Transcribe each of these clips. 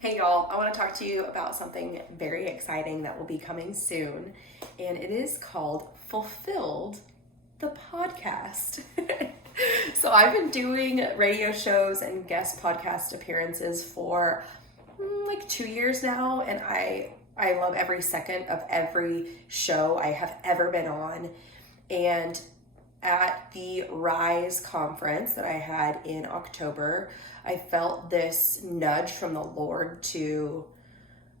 Hey y'all, I want to talk to you about something very exciting that will be coming soon, and it is called Fulfilled, the podcast. So I've been doing radio shows and guest podcast appearances for like 2 years now, and I love every second of every show I have ever been on. And at the Rise conference that I had in October, I felt this nudge from the Lord to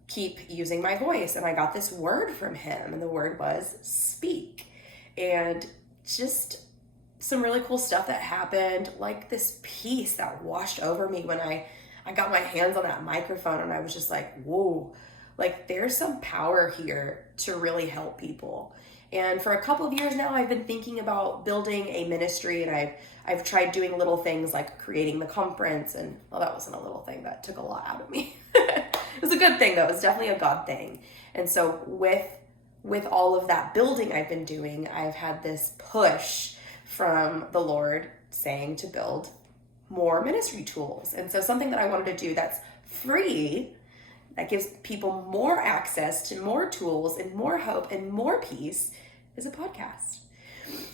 keep using my voice. And I got this word from Him, and the word was speak. And just some really cool stuff that happened, like this peace that washed over me when I got my hands on that microphone, and I was just like, whoa, like there's some power here to really help people. And for a couple of years now, I've been thinking about building a ministry, and I've tried doing little things like creating the conference, and well, that wasn't a little thing, that took a lot out of me. It was a good thing though, it was definitely a God thing. And so with all of that building I've been doing, I've had this push from the Lord saying to build more ministry tools. And so something that I wanted to do that's free, that gives people more access to more tools and more hope and more peace, is a podcast.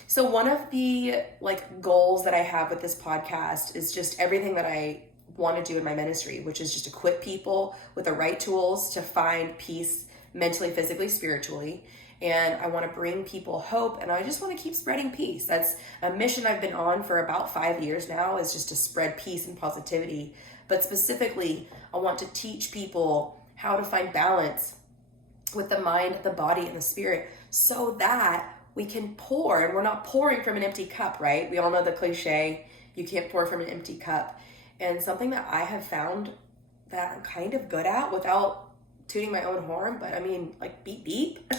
So one of the goals that I have with this podcast is just everything that I want to do in my ministry, which is just equip people with the right tools to find peace mentally, physically, spiritually. And I want to bring people hope, and I just want to keep spreading peace. That's a mission I've been on for about 5 years now, is just to spread peace and positivity. But specifically, I want to teach people how to find balance with the mind, the body, and the spirit, so that we can pour, and we're not pouring from an empty cup, right? We all know the cliche, you can't pour from an empty cup. And something that I have found that I'm kind of good at, without tooting my own horn, but I mean, like beep beep,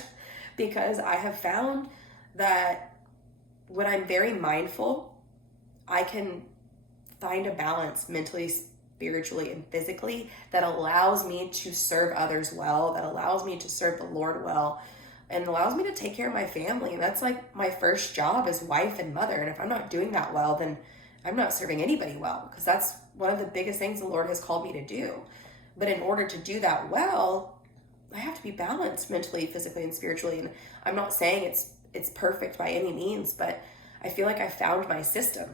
because I have found that when I'm very mindful, I can find a balance mentally, spiritually, and physically that allows me to serve others well, that allows me to serve the Lord well, and allows me to take care of my family. And that's like my first job as wife and mother. And if I'm not doing that well, then I'm not serving anybody well, because that's one of the biggest things the Lord has called me to do. But in order to do that well, I have to be balanced mentally, physically, and spiritually. And I'm not saying it's perfect by any means, but I feel like I found my system.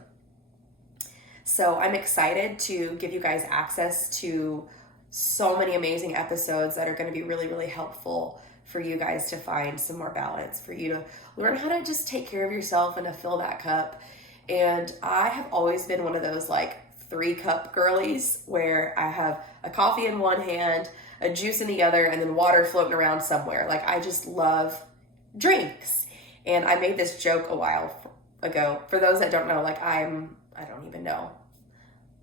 So I'm excited to give you guys access to so many amazing episodes that are going to be really, really helpful for you guys to find some more balance, for you to learn how to just take care of yourself and to fill that cup. And I have always been one of those 3-cup girlies, where I have a coffee in one hand, a juice in the other, and then water floating around somewhere. I just love drinks. And I made this joke a while ago. For those that don't know, I don't even know,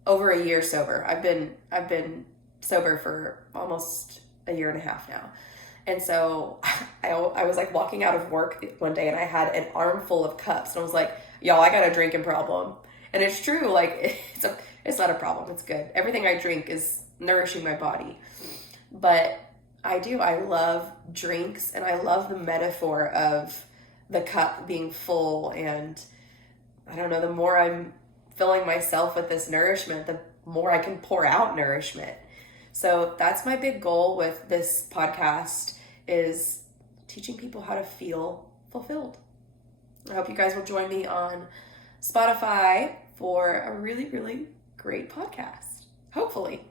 over a year sober. I've been sober for almost a year and a half now. And so I was walking out of work one day, and I had an armful of cups, and I was like, y'all, I got a drinking problem. And it's true, it's not a problem, it's good. Everything I drink is nourishing my body. But I love drinks, and I love the metaphor of the cup being full. And I don't know, the more I'm filling myself with this nourishment, the more I can pour out nourishment. So that's my big goal with this podcast, is teaching people how to feel fulfilled. I hope you guys will join me on Spotify for a really, really great podcast. Hopefully.